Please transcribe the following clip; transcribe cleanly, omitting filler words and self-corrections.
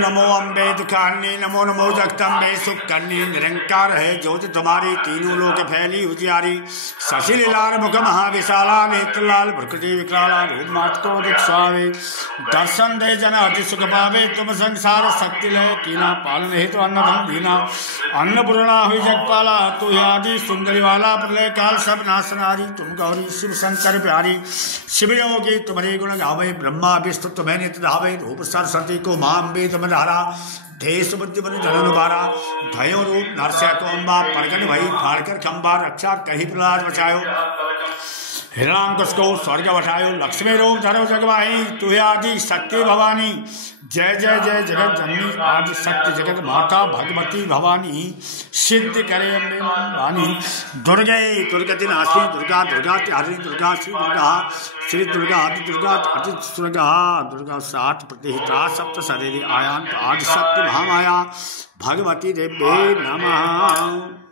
नमो अम्बे दुखान्नी नमो नमो जगदम्बे सुख करनी निरंकार है ज्योति तुम्हारी तीनों लोक फैली उजियारी शशि लाल मुख महाविशाला नेत्रलाल भ्रकुटी विकराला रूप मातो दिखावे दर्शन दे जन अति सुख पावे तुम संसार शक्ति लय कीना पालन हे तो अन्न धन दीना अन्नपूर्णा हुई जगपाला तू आदि सुंदरी वाला प्रलय काल सब नाशनारी तुम गौरी शिव शंकर प्यारी शिव योगी तुम्हारे गुण गावे ब्रह्मा विष्णु तुम्हें नित्य धावे रूप सरस्वती को मां अम्बे तुम धारा देश बुद्धि बन धन बारा भयो रूप नरसिंह को अम्बा प्रकट भई फाड़कर खंबा रक्षा कही प्रहलाद बचायो हिरणांकुश को स्वर्ग बठायो लक्ष्मी रूप धरो जगवाही तुहे आदि शक्ति भवानी जय जय जय जगत जननी आदि शक्ति जगत माता भगवती भवानी सिद्ध करे अम्बे वाणी दुर्गे दुर्गति नाशिनी दुर्गा दुर्गा त्यारिणी दुर्गा श्री दुर्गा आदि दुर्गा अति दुर्गा दुर्गा सात प्रतिहिता सप्त शरीर आयान आदि शक्ति महामाया भगवती देवी नमः।